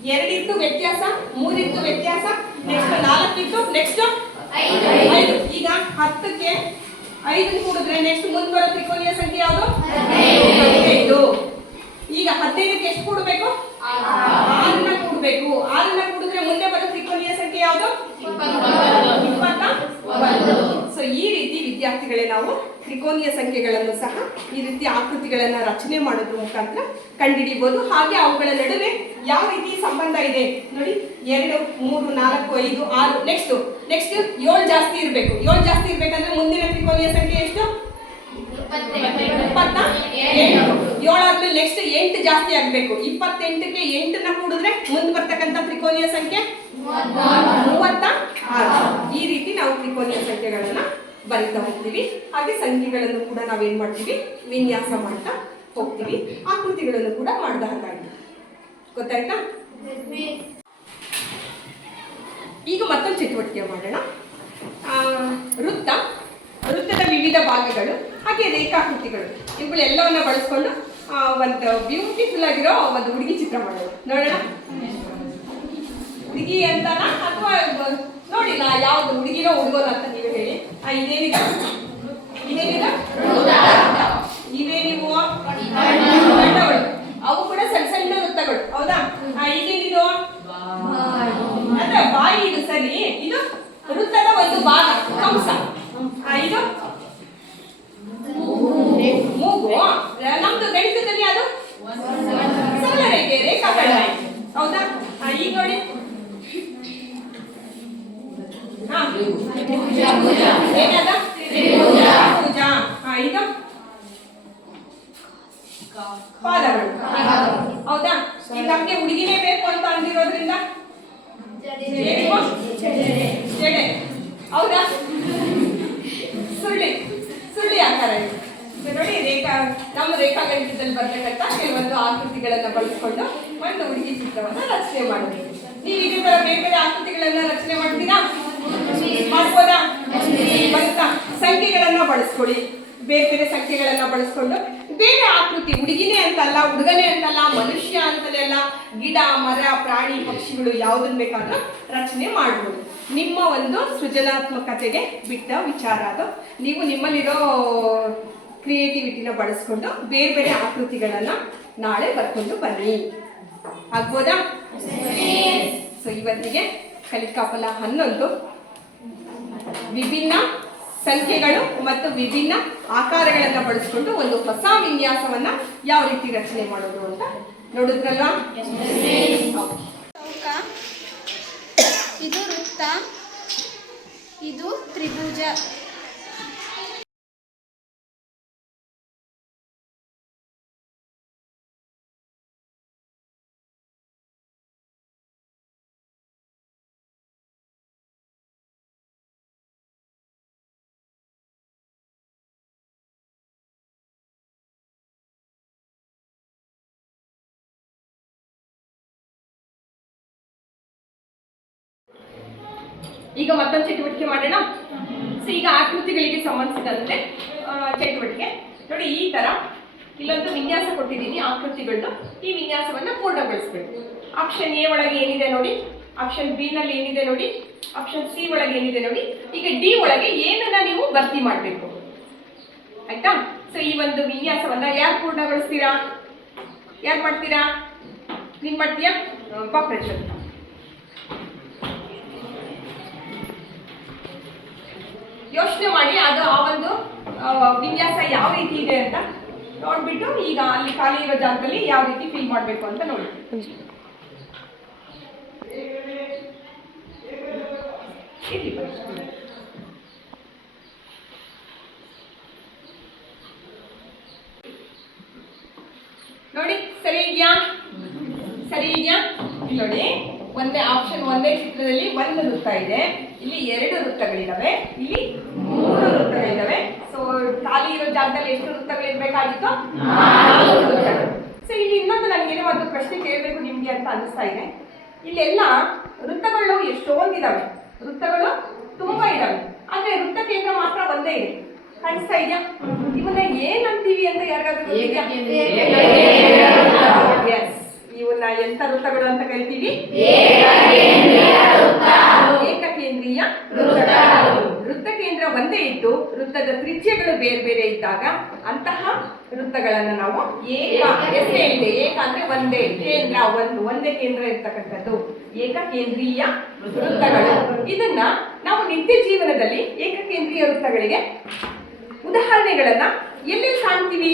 Speaker 1: ಎರಡಿತ್ತು ವ್ಯತ್ಯಾಸ ಮೂರಿತ್ತು ವ್ಯತ್ಯಾಸ ನೆಕ್ಸ್ಟ್ ನಾಲ್ಕಿತ್ತು ನೆಕ್ಸ್ಟ್ ಐದು. ಈಗ ಹತ್ತಕ್ಕೆ ಐದು ಕೂಡಿದ್ರೆ ನೆಕ್ಸ್ಟ್ ಮುಂದೆ ಬರೋ ತ್ರಿಕೋನೀಯ ಸಂಖ್ಯೆ ಯಾವುದು? ಹದಿನೈದು. ಈಗ ಹದಿನೈದಕ್ಕೆ ಎಷ್ಟು ಕೂಡಬೇಕು? ಆರನ್ನ ಕೂಡಬೇಕು. ಆರನ್ನ ಕೂಡಿದ್ರೆ ಮುಂದೆ ಬರೋ ತ್ರಿಕೋನೀಯ ಸಂಖ್ಯೆ ಯಾವುದು? ಇಪ್ಪತ್ತ. ಸೊ ಈ ರೀತಿ ವಿದ್ಯಾರ್ಥಿಗಳೇ ನಾವು ತ್ರಿಕೋನೀಯ ಸಂಖ್ಯೆಗಳನ್ನು ಸಹ ಈ ರೀತಿ ಆಕೃತಿಗಳನ್ನು ರಚನೆ ಮಾಡೋದ್ರ ಮುಖಾಂತರ ಕಂಡುಹಿಡಿಯಬಹುದು ಹಾಗೆ ಅವುಗಳ ನಡುವೆ ಯಾವ ರೀತಿ ಸಂಬಂಧ ಇದೆ? ನೋಡಿ, ಎರಡು, ಮೂರು, ನಾಲ್ಕು, ಐದು, ಆರು ನೆಕ್ಸ್ಟ್ ನೆಕ್ಸ್ಟ್ ಏಳು ಜಾಸ್ತಿ ಇರಬೇಕು. ಏಳು ಜಾಸ್ತಿ ಇರಬೇಕಂದ್ರೆ ಮುಂದಿನ ತ್ರಿಕೋನೀಯ ಸಂಖ್ಯೆ ಎಷ್ಟು? ಏಳಾದ್ಮೇಲೆ ನೆಕ್ಸ್ಟ್ ಎಂಟು ಜಾಸ್ತಿ ಆಗ್ಬೇಕು. ಇಪ್ಪತ್ತೆಂಟಕ್ಕೆ ಎಂಟನ್ನ ಕೂಡಿದ್ರೆ ಮುಂದೆ ಬರ್ತಕ್ಕಂಥ ತ್ರಿಕೋನಿಯ ಸಂಖ್ಯೆ? ಮೂವತ್ತ? ಈ ರೀತಿ ನಾವು ತ್ರಿಕೋನಿಯ ಸಂಖ್ಯೆಗಳನ್ನ ಬರಿತಾ ಹೋಗ್ತೀವಿ. ಹಾಗೆ ಸಂಖ್ಯೆಗಳನ್ನು ಕೂಡ ನಾವೇನ್ ಮಾಡ್ತೀವಿ? ವಿನ್ಯಾಸ ಮಾಡ್ತಾ ಹೋಗ್ತೀವಿ. ಆಕೃತಿಗಳನ್ನು ಕೂಡ ಮಾಡ್ದ ಹಾಗಾಯ್ತು ಗೊತ್ತಾಯ್ತಾ? ಈಗ ಮತ್ತೊಂದು ಚಟುವಟಿಕೆ ಮಾಡೋಣ. ವೃತ್ತ. ವೃತ್ತದ ವಿವಿಧ ಭಾಗಗಳು ಹಾಗೆ ರೇಖಾಕೃತಿಗಳು. ಇವುಗಳೆಲ್ಲವನ್ನ ಬಳಸ್ಕೊಂಡು ಒಂದು ಬ್ಯೂಟಿಫುಲ್ ಆಗಿರೋ ಒಂದು ಹುಡುಗಿ ಚಿತ್ರ ಮಾಡೋದು. ನೋಡೋಣ? ಹುಡುಗಿ ಅಂತಾನ ಅಥವಾ ನೋಡಿ ನಾ ಯಾವ್ದು ಹುಡುಗಿನೋ ಹುಡುಗೋನ ಅಂತ ನೀವು ಹೇಳಿ. ಆ, ಇದೇನಿದೆ? ಇದೇನಿದೆ? ಇವೇನಿವು ಬಣ್ಣಗಳು. ಅವು ಕೂಡ ಸಣ್ಣ ಸಣ್ಣ ವೃತ್ತಗಳು. ಹೌದಾ? ಆ, ಇದೇನಿದು ಅಂದ್ರೆ ಬಾಯಿ ಇದು ಸರಿ. ಇದು ವೃತ್ತದ ಒಂದು ಭಾಗ ಕಂಸ. ಆ, ಇದು ಮೂಗು ನಮ್ದು ಗಣಿತದಲ್ಲಿ ಅದು? ಸರಳ ರೇಖೆ ರೇಖಾಖಂಡ ಹೌದಾ? ಆ, ಈಗ ನೋಡಿ. ಹಾ. ಏನದ? ತ್ರಿಭುಜ. ಹಾ ಇದು ಪಾದಗಳು. ಹೌದಾ? ಈಗ ನಮ್ಗೆ ಹುಡುಗಿನೇ ಬೇಕು ಅಂತ ಅಂದಿರೋದ್ರಿಂದ? ಏನಿವು? ಜಡೆ. ಹೌದಾ ಸುಳ್ಳಿ ಸುಳ್ಳಿ ಆಕಾರ ಇದು ಇದು ನೋಡಿ ರೇಖಾ ರೇಖಾಗಣಿತದಲ್ಲಿ ಬರ್ತಕ್ಕಂಥ ಕೆಲವೊಂದು ಆಕೃತಿಗಳನ್ನ ಬಳಸ್ಕೊಂಡು ಒಂದು ಹುಡುಗಿ ಚಿತ್ರವನ್ನ ರಚನೆ ಮಾಡಬೇಕು ನೀವು ಇದೇ ಬೇರೆ ಬೇರೆ ಆಕೃತಿಗಳನ್ನ ರಚನೆ ಮಾಡ್ತೀರಾ? ಮಾಡ್ಬೋದಾ? ಸಂಖ್ಯೆಗಳನ್ನ ಬಳಸ್ಕೊಳ್ಳಿ. ಬೇರೆ ಬೇರೆ ಸಂಖ್ಯೆಗಳನ್ನ ಬಳಸ್ಕೊಂಡು ಬೇರೆ ಆಕೃತಿ, ಹುಡುಗಿನೇ ಅಂತಲ್ಲ, ಹುಡುಗನೇ ಅಂತಲ್ಲ, ಮನುಷ್ಯ ಅಂತಲೇ ಅಲ್ಲ, ಗಿಡ, ಮರ, ಪ್ರಾಣಿ, ಪಕ್ಷಿಗಳು ಯಾವುದನ್ನ ಬೇಕಾದ್ರೂ ರಚನೆ ಮಾಡ್ಬೋದು. ನಿಮ್ಮ ಒಂದು ಸೃಜನಾತ್ಮಕತೆಗೆ ಬಿಟ್ಟ ವಿಚಾರ ಅದು. ನೀವು ನಿಮ್ಮಲ್ಲಿರೋ ಕ್ರಿಯೇಟಿವಿಟಿನ ಬಳಸ್ಕೊಂಡು ಬೇರೆ ಬೇರೆ ಆಕೃತಿಗಳನ್ನ ನಾಳೆ ಬರ್ಕೊಂಡು ಬನ್ನಿ. ಆಗ್ಬೋದಾ? ಸೊ ಇವತ್ತಿಗೆ ಕಲಿಕಾಫಲ ಹನ್ನೊಂದು. ವಿಭಿನ್ನ ಸಂಖ್ಯೆಗಳು ಮತ್ತು ವಿಭಿನ್ನ ಆಕಾರಗಳನ್ನು ಬಳಸ್ಕೊಂಡು ಒಂದು ಹೊಸ ವಿನ್ಯಾಸವನ್ನ ಯಾವ ರೀತಿ ರಚನೆ ಮಾಡೋದು ಅಂತ ನೋಡಿದ್ರಲ್ವಾ?
Speaker 2: ಇದು ವೃತ್ತ, ಇದು ತ್ರಿಭುಜ.
Speaker 1: ಈಗ ಮತ್ತೊಂದು ಚಟುವಟಿಕೆ ಮಾಡೋಣ. ಸೊ ಈಗ ಆಕೃತಿಗಳಿಗೆ ಸಂಬಂಧಿಸಿದಂತೆ ಚಟುವಟಿಕೆ. ನೋಡಿ, ಈ ತರ ಇಲ್ಲೊಂದು ವಿನ್ಯಾಸ ಕೊಟ್ಟಿದ್ದೀನಿ ಆಕೃತಿಗಳನ್ನ ಈ ವಿನ್ಯಾಸವನ್ನ ಪೂರ್ಣಗೊಳಿಸ್ಬೇಕು. ಆಪ್ಷನ್ ಎ ಒಳಗೆ ಏನಿದೆ ನೋಡಿ? ಆಪ್ಷನ್ ಬಿ ನಲ್ಲಿ ಏನಿದೆ ನೋಡಿ? ಆಪ್ಷನ್ ಸಿ ಒಳಗೆ ಏನಿದೆ ನೋಡಿ? ಈಗ ಡಿ ಒಳಗೆ ಏನನ್ನ ನೀವು ಭರ್ತಿ ಮಾಡಬೇಕು. ಆಯ್ತಾ? ಸೊ ಈ ಒಂದು ವಿನ್ಯಾಸವನ್ನ ಯಾರು ಪೂರ್ಣಗೊಳಿಸ್ತೀರಾ? ಯಾರು ಮಾಡ್ತೀರಾ? ನೀನ್ ಮಾಡ್ತೀಯಾ? ಪಾಪ್ರೇಷನ್ ಯೋಚನೆ ಮಾಡಿ ಅದು ಆ ಒಂದು ವಿನ್ಯಾಸ ಯಾವ ರೀತಿ ಇದೆ ಅಂತ ನೋಡ್ಬಿಟ್ಟು ಈಗ ಅಲ್ಲಿ ಖಾಲಿ ಇರೋ ಜಾಗದಲ್ಲಿ ಯಾವ ರೀತಿ ಫೀಲ್ ಮಾಡಬೇಕು ಅಂತ ನೋಡಿ. ನೋಡಿ, ಸರಿ ಇದೆಯಾ? ಸರಿ ಇದೆಯಾ? ನೋಡಿ. ಒಂದೇ ಆಪ್ಷನ್ ಒಂದೇ ಚಿತ್ರದಲ್ಲಿ ಒಂದು ವೃತ್ತ ಇದೆ. ಇಲ್ಲಿ ಎರಡು ವೃತ್ತಗಳಿದಾವೆ ಇಲ್ಲಿ ಮೂರು ವೃತ್ತಗಳಿದಾವೆ ಸೊ ಖಾಲಿ ಇರೋ ಜಾಗದಲ್ಲಿ ಎಷ್ಟು ವೃತ್ತಗಳಿರ್ಬೇಕಾಗಿತ್ತು ಸೊ ಇಲ್ಲಿ ಇನ್ನೊಂದು ನನಗೆ ಏನೋ ಒಂದು ಪ್ರಶ್ನೆ ಕೇಳಬೇಕು ನಿಮಗೆ ಅಂತ ಅನಿಸ್ತಾ ಇದೆ. ಇಲ್ಲೆಲ್ಲ ವೃತ್ತಗಳು ಎಷ್ಟೊಂದಿದ್ದಾವೆ ವೃತ್ತಗಳು ತುಂಬಾ ಇದ್ದಾವೆ ಆದ್ರೆ ವೃತ್ತ ಕೇಂದ್ರ ಮಾತ್ರ ಒಂದೇ ಇದೆ. ಕಾಣಿಸ್ತಾ ಇದೆಯಾ? ಇವನ್ನ ಏನಂತೀವಿ ಅಂತ ಯಾರಿಗಾದ್ರೂ ಇವನ್ನ ಎಂತ ವೃತ್ತಗಳು ಅಂತ ಕರಿತೀವಿ? ಏಕಕೇಂದ್ರೀಯ ವೃತ್ತ ಕೇಂದ್ರ ಒಂದೇ ಇದ್ದು ವೃತ್ತದ ತ್ರಿಜ್ಯಗಳು ಬೇರೆ ಬೇರೆ ಇದ್ದಾಗ ಅಂತಹ ವೃತ್ತಗಳನ್ನು ನಾವು ಏಕ ಎಸ್ ಹೇಳಿದೆ ಏಕ ಅಂದ್ರೆ ಒಂದೇ ಕೇಂದ್ರ ಒಂದು ಒಂದೇ ಕೇಂದ್ರ ಇರ್ತಕ್ಕಂಥದ್ದು. ಏಕಕೇಂದ್ರೀಯ ವೃತ್ತಗಳು. ಇದನ್ನ ನಾವು ನಿತ್ಯ ಜೀವನದಲ್ಲಿ ಏಕಕೇಂದ್ರೀಯ ವೃತ್ತಗಳಿಗೆ ಉದಾಹರಣೆಗಳನ್ನ ಎಲ್ಲಿ ಕಾಣ್ತೀವಿ?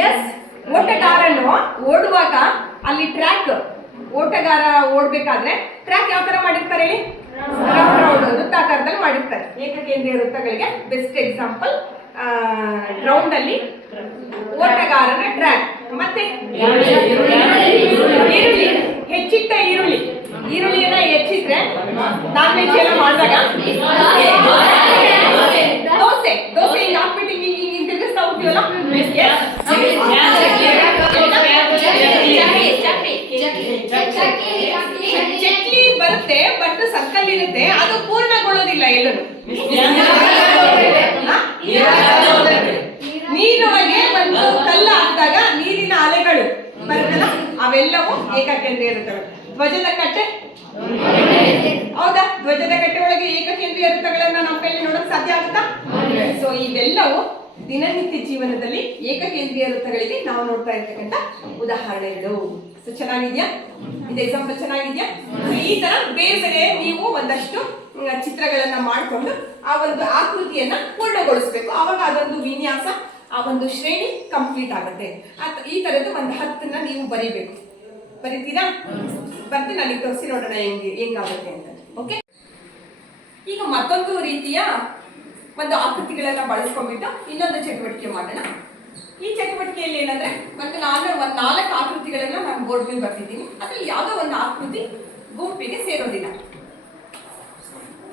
Speaker 1: ಎಸ್ ಓಟಗಾರನು ಓಡುವಾಗ ಅಲ್ಲಿ ಟ್ರ್ಯಾಕ್ ಓಟಗಾರ ಓಡಬೇಕಾದ್ರೆ ಟ್ರ್ಯಾಕ್ ಯಾವ ತರ ಮಾಡಿರ್ತಾರೆ ಹೇಳಿ? ವೃತ್ತಾಕಾರದಲ್ಲಿ ಮಾಡಿರ್ತಾರೆ. ಏಕಕೇಂದ್ರೀಯ ವೃತ್ತಗಳಿಗೆ ಬೆಸ್ಟ್ ಎಕ್ಸಾಂಪಲ್ ಗ್ರೌಂಡ್ ಅಲ್ಲಿ ಓಟಗಾರನ ಟ್ರ್ಯಾಕ್ ಮತ್ತೆ ಈರುಳ್ಳಿ. ಹೆಚ್ಚಿಟ್ಟ ಈರುಳ್ಳಿ. ಈರುಳ್ಳಿಯನ್ನ ಹೆಚ್ಚಿದ್ರೆ ನಾನ್ ವೆಜ್ ಎಲ್ಲ ಮಾಡಿದಾಗ? ದೋಸೆ. ದೋಸೆ ಹಿಂಗ್ ಚಟ್ನಿ ಬರುತ್ತೆ ಬಟ್ ಸರ್ಕಲ್ ಇರುತ್ತೆ ಅದು ಪೂರ್ಣಗೊಳ್ಳೋದಿಲ್ಲ ಎಲ್ಲರೂ ನೀರೊಳಗೆ ಒಂದು ಕಲ್ಲ ಹಾಕಿದಾಗ ನೀರಿನ ಅಲೆಗಳು ಬರುತ್ತಲ್ಲ ಅವೆಲ್ಲವೂ ಏಕಕೇಂದ್ರೀಯ ಇರುತ್ತವೆ ಧ್ವಜದ ಕಟ್ಟೆ ಹೌದಾ ಧ್ವಜದ ಕಟ್ಟೆ ಒಳಗೆ ಏಕಕೇಂದ್ರೀಯ ವೃತ್ತಗಳನ್ನ ನಮ್ಮ ಕೈಲಿ ನೋಡಕ್ ಸಾಧ್ಯ ಆಗುತ್ತಾ ಸೊ ಇವೆಲ್ಲವೂ ದಿನನಿತ್ಯ ಜೀವನದಲ್ಲಿ ಏಕಕೇಂದ್ರೀಯ ವೃತ್ತಗಳಿಗೆ ನಾವು ನೋಡ್ತಾ ಇರ್ತಕ್ಕಂಥ ಉದಾಹರಣೆಗಳು ಸೊ ಚೆನ್ನಾಗಿದ್ಯಾ? ಇದು ಎಕ್ಸಾಂಪಲ್ ಚೆನ್ನಾಗಿದ್ಯಾ? ಈ ತರ ಬೇರೆ ಬೇರೆ ನೀವು ಒಂದಷ್ಟು ಚಿತ್ರಗಳನ್ನ ಮಾಡಿಕೊಂಡು ಆ ಒಂದು ಆಕೃತಿಯನ್ನ ಪೂರ್ಣಗೊಳಿಸಬೇಕು. ಅವಾಗ ಅದೊಂದು ವಿನ್ಯಾಸ, ಆ ಒಂದು ಶ್ರೇಣಿ ಕಂಪ್ಲೀಟ್ ಆಗುತ್ತೆ. ಈ ತರದ್ದು ಒಂದು ಹತ್ತನ್ನ ನೀವು ಬರಿಬೇಕು. ಬರೀತೀರಾ? ಬರ್ತೀನಿ ನನಗೆ ತೋರಿಸಿ ನೋಡೋಣ ಹೆಂಗೆ, ಹೆಂಗಾಗುತ್ತೆ ಅಂತ. ಓಕೆ ಈಗ ಮತ್ತೊಂದು ರೀತಿಯ ಒಂದು ಆಕೃತಿಗಳನ್ನ ಬಳಸ್ಕೊಂಡ್ಬಿಟ್ಟು ಇನ್ನೊಂದು ಚಟುವಟಿಕೆ ಮಾಡೋಣ. ಈ ಚಟುವಟಿಕೆಯಲ್ಲಿ ಏನಂದ್ರೆ, ಒಂದು ನಾನು ಒಂದು ನಾಲ್ಕು ಆಕೃತಿಗಳನ್ನ ನಾನು ಬೋರ್ಡ್ ಮೇಲೆ ಬರ್ತಿದ್ದೀನಿ ಅದ್ರಲ್ಲಿ ಯಾವುದೋ ಒಂದು ಆಕೃತಿ ಗುಂಪಿಗೆ ಸೇರೋದಿಲ್ಲ.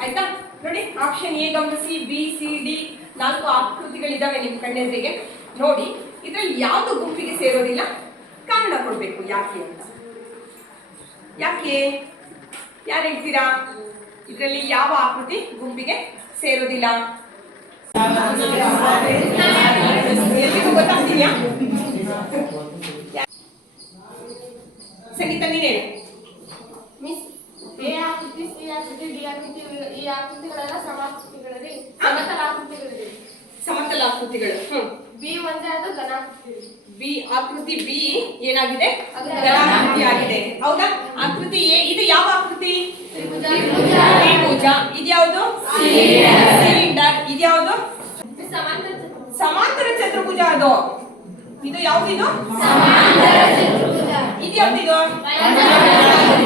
Speaker 1: ಆಯ್ತಾ? ನೋಡಿ ಆಪ್ಷನ್ ಎ ಗಮನಿಸಿ ಬಿ ಸಿ ಡಿ ನಾಲ್ಕು ಆಕೃತಿಗಳಿದ್ದಾವೆ ನಿಮ್ಮ ಕಣ್ಣೆದುರಿಗೆ. ನೋಡಿ, ಇದ್ರಲ್ಲಿ ಯಾವುದು ಗುಂಪಿಗೆ ಸೇರೋದಿಲ್ಲ? ಕಾರಣ ಕೊಡ್ಬೇಕು, ಯಾಕೆ ಅಂತ. ಯಾಕೆ? ಯಾರು ಹೇಳ್ತೀರಾ? ಇದರಲ್ಲಿ ಯಾವ ಆಕೃತಿ ಗುಂಪಿಗೆ ಸೇರೋದಿಲ್ಲ? ಸಂಗೀತ ನೀನ್ ಹೇಳು
Speaker 2: ಮಿಸ್ ಎ ಆಕೃತಿ ಸಿ ಆಕೃತಿ ಡಿ ಆಕೃತಿ ಈ ಆಕೃತಿಗಳೆಲ್ಲ ಸಮಾಕೃತಿಗಳಲ್ಲಿ ಸಮತಲ ಆಕೃತಿಗಳಿವೆ
Speaker 1: ಸಮತಲ ಆಕೃತಿಗಳು ಹ್ಮ್.
Speaker 2: ಬಿ ಒಂದೇ ಅದು ಘನಾಕೃತಿ.
Speaker 1: ಬಿ ಆಕೃತಿ ಬಿ ಏನಾಗಿದೆ?
Speaker 2: ಅದು.
Speaker 1: ಘನಾಕೃತಿ ಆಗಿದೆ. ಹೌದಾ? ಆಕೃತಿ ಎ ಇದು ಯಾವ ಆಕೃತಿ?
Speaker 2: ತ್ರಿಭುಜ.
Speaker 1: ತ್ರಿಭುಜ. ಇದ್ಯಾವುದು ಸಿಲಿಂಡರ್. ಇದ್ಯಾವುದು
Speaker 2: ಸಮಾಂತರ
Speaker 1: ಚತುರ್ಭುಜ ಅದು ಇದು ಯಾವ್ದಿದು ಇದ್ಯಾವ್ದಿದು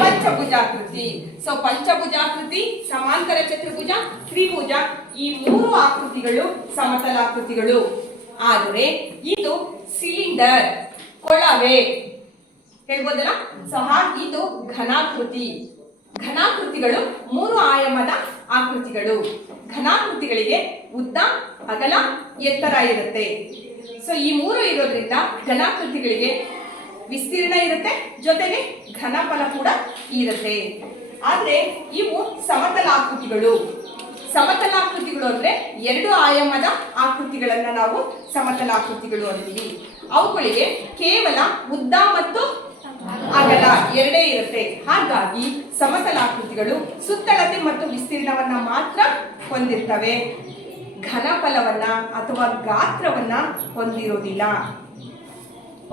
Speaker 1: ಪಂಚಭುಜಾಕೃತಿ. ಸೊ ಪಂಚಭುಜಾಕೃತಿ, ಸಮಾಂತರ ಚತುರ್ಭುಜ, ತ್ರಿಭುಜ, ಈ ಮೂರು ಆಕೃತಿಗಳು ಸಮತಲಾಕೃತಿಗಳು ಆದರೆ ಇದು ಸಿಲಿಂಡರ್, ಕೊಳವೆ. ಹೇಳ್ಬೋದಲ್ಲ? ಸಹ ಇದು ಘನಾಕೃತಿ. ಘನಾಕೃತಿಗಳು ಮೂರು ಆಯಾಮದ ಆಕೃತಿಗಳು. ಘನಾಕೃತಿಗಳಿಗೆ ಉದ್ದ, ಅಗಲ, ಎತ್ತರ ಇರುತ್ತೆ. ಸೊ ಈ ಮೂರು ಇರೋದ್ರಿಂದ ಘನಾಕೃತಿಗಳಿಗೆ ವಿಸ್ತೀರ್ಣ ಇರುತ್ತೆ, ಜೊತೆಗೆ ಘನಫಲ ಕೂಡ ಇರುತ್ತೆ. ಆದ್ರೆ, ಇವು ಸಮತಲಾಕೃತಿಗಳು. ಸಮತಲಾಕೃತಿಗಳು ಅಂದ್ರೆ ಎರಡು ಆಯಾಮದ ಆಕೃತಿಗಳನ್ನ ನಾವು ಸಮತಲಾಕೃತಿಗಳು ಅಂತೀವಿ. ಅವುಗಳಿಗೆ ಕೇವಲ ಉದ್ದ ಮತ್ತು ಅಗಲ ಎರಡೇ ಇರುತ್ತೆ. ಹಾಗಾಗಿ ಸಮತಲಾಕೃತಿಗಳು ಸುತ್ತಳತೆ ಮತ್ತು ವಿಸ್ತೀರ್ಣವನ್ನ ಮಾತ್ರ ಹೊಂದಿರ್ತವೆ. ಘನಫಲವನ್ನ ಅಥವಾ ಗಾತ್ರವನ್ನ ಹೊಂದಿರೋದಿಲ್ಲ.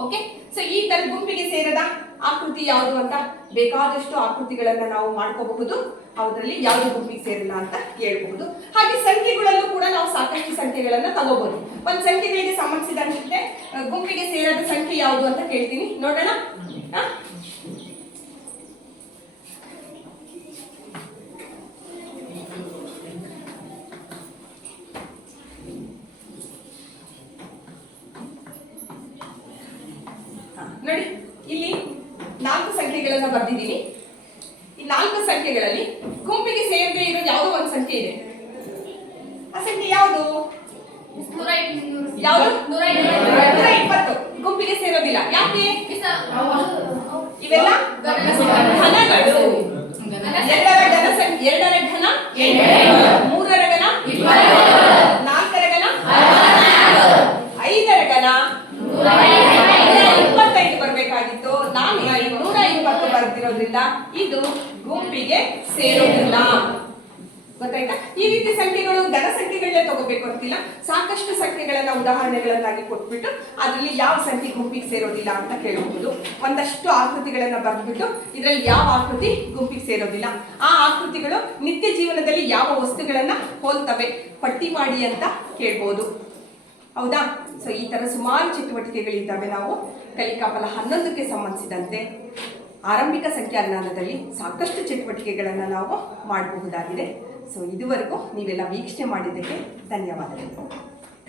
Speaker 1: ಓಕೆ ಸೊ ಈ ತರ ಗುಂಪಿಗೆ ಸೇರದ ಆಕೃತಿ ಯಾವುದು ಅಂತ ಬೇಕಾದಷ್ಟು ಆಕೃತಿಗಳನ್ನ ನಾವು ಮಾಡ್ಕೋಬಹುದು. ಅದರಲ್ಲಿ ಯಾವುದು ಗುಂಪಿಗೆ ಸೇರಿಲ್ಲ ಅಂತ ಕೇಳಬಹುದು ಹಾಗೆ ಸಂಖ್ಯೆಗಳಲ್ಲೂ ಕೂಡ ನಾವು ಸಾಕಷ್ಟು ಸಂಖ್ಯೆಗಳನ್ನ ತಗೋಬಹುದು. ಒಂದ್ ಸಂಖ್ಯೆಗಳಿಗೆ ಸಂಬಂಧಿಸಿದಂತೆ ಗುಂಪಿಗೆ ಸೇರದ ಸಂಖ್ಯೆ ಯಾವುದು ಅಂತ ಕೇಳ್ತೀನಿ. ನೋಡೋಣ. ನೋಡಿ. ಇಲ್ಲಿ ನಾಲ್ಕು ಸಂಖ್ಯೆಗಳನ್ನ ಬರ್ದಿದ್ದೀನಿ. ಈ ನಾಲ್ಕು ಸಂಖ್ಯೆಗಳಲ್ಲಿ ಗುಂಪಿಗೆ ಸೇರದೆ ಇರೋ ಯಾವುದೋ ಒಂದು ಸಂಖ್ಯೆ ಇದೆ. ಆ ಸಂಖ್ಯೆ ಯಾವುದು? ಯಾವುದು? ನೂರ ಇಪ್ಪತ್ತು. ಗುಂಪಿಗೆ ಸೇರೋದಿಲ್ಲ. ಯಾಕೆ? ಇವೆಲ್ಲ ಘನಗಳು ಎರಡರ ಘನ ಸಂಖ್ಯೆ ಎರಡರ ಘನ ಮೂರರ ಘನ ನಾಲ್ಕರ ಘನ ಐದರ ಘನ ನೂರ ಇಪ್ಪತ್ತೈದು ಬರಬೇಕಾಗಿತ್ತು ನಾನು ನೂರ ಇಪ್ಪತ್ತು ಬರ್ತಿರೋದ್ರಿಂದ ಇದು ಗುಂಪಿಗೆ ಸೇರೋದಿಲ್ಲ ಗೊತ್ತಾಯ್ತಾ ಈ ರೀತಿ ಸಂಖ್ಯೆಗಳು ಘನ ಸಂಖ್ಯೆಗಳನ್ನೇ ತಗೋಬೇಕು ಅಂತಿಲ್ಲ ಸಾಕಷ್ಟು ಸಂಖ್ಯೆಗಳನ್ನ, ಉದಾಹರಣೆಗಳನ್ನಾಗಿ ಕೊಟ್ಬಿಟ್ಟು ಅದರಲ್ಲಿ ಯಾವ ಸಂಖ್ಯೆ ಗುಂಪಿಗೆ ಸೇರೋದಿಲ್ಲ ಅಂತ ಕೇಳಬಹುದು ಒಂದಷ್ಟು ಆಕೃತಿಗಳನ್ನ ಬರೆದ್ಬಿಟ್ಟು ಇದರಲ್ಲಿ ಯಾವ ಆಕೃತಿ ಗುಂಪಿಗೆ ಸೇರೋದಿಲ್ಲ. ಆ ಆಕೃತಿಗಳು ನಿತ್ಯ ಜೀವನದಲ್ಲಿ ಯಾವ ವಸ್ತುಗಳನ್ನ ಹೋಲ್ತವೆ? ಪಟ್ಟಿ ಮಾಡಿ ಅಂತ ಕೇಳ್ಬೋದು. ಹೌದಾ? ಸೊ ಈ ತರ ಸುಮಾರು ಚಟುವಟಿಕೆಗಳಿದ್ದಾವೆ ನಾವು. ಕಲಿಕಾಫಲ ಹನ್ನೊಂದಕ್ಕೆ ಸಂಬಂಧಿಸಿದಂತೆ ಆರಂಭಿಕ ಸಂಖ್ಯಾಜ್ಞಾನದಲ್ಲಿ ಸಾಕಷ್ಟು ಚಟುವಟಿಕೆಗಳನ್ನು ನಾವು ಮಾಡಬಹುದಾಗಿದೆ. ಸೊ ಇದುವರೆಗೂ ನೀವೆಲ್ಲ ವೀಕ್ಷಣೆ ಮಾಡಿದ್ದಕ್ಕೆ ಧನ್ಯವಾದಗಳು.